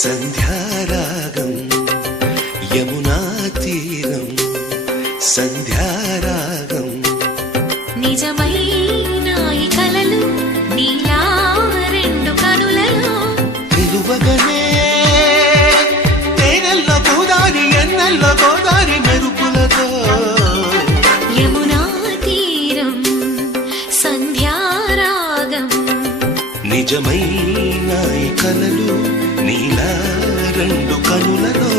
సంధ్యారాగం యమునా తీరం సంధ్యారాగం నిజమైన ఈ కలలు నీలా రెండు కనులలో నిలువగనే తేనెల్లో గోదారి ఎన్నెల్లో గోదారి మెరుపులతో యమునా తీరం సంధ్యారాగం నిజమైన ఈ కలలు నీలా రెండు కనులలో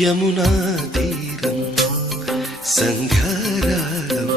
యమునా తీరం సంధ్యారాగం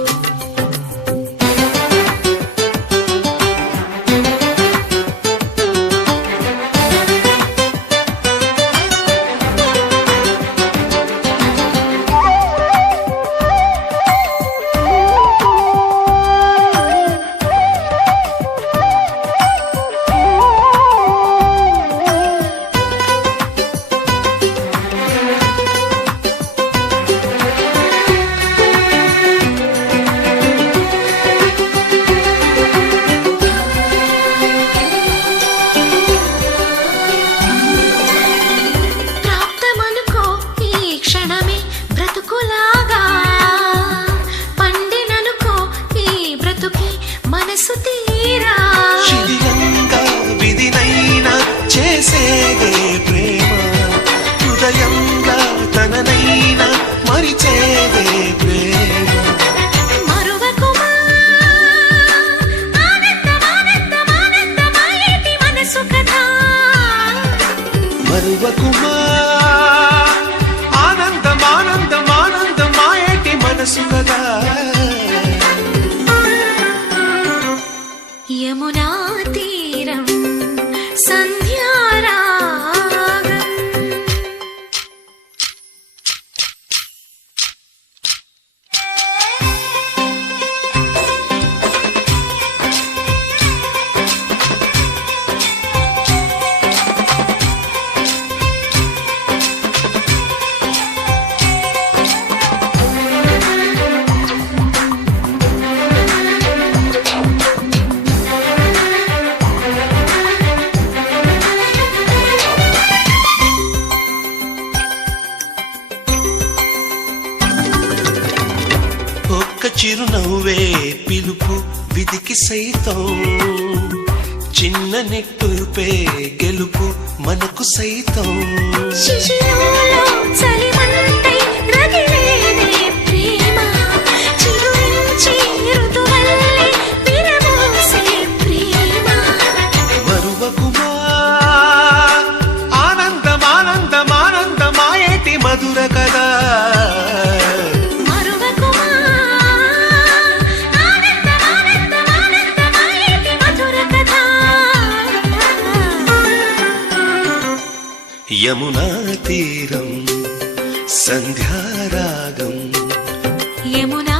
శిథిలంగా విధినైనా చేసేదే ప్రేమ హృదయంగా తననైనా మరిచేదే ప్రేమ మరువకుమా మనసు కథ మరువకుమా ఆనందమాయేటి మనసు కదా యమునా తీరం సంధ్యారాగం చిరునవ్వే పిలుపు విధికి సైతం చిన్న నిట్టూర్పే గెలుపు మనకు సైతం శిశిరంలో చలిమంటై రగిలేదే ప్రేమ చిరుంచి ఋతువల్లే విరబోసే ప్రేమ మరువకుమా ఆనందమాయేటి మధుర కదా యమునా తీరం సంధ్యారాగం యమునా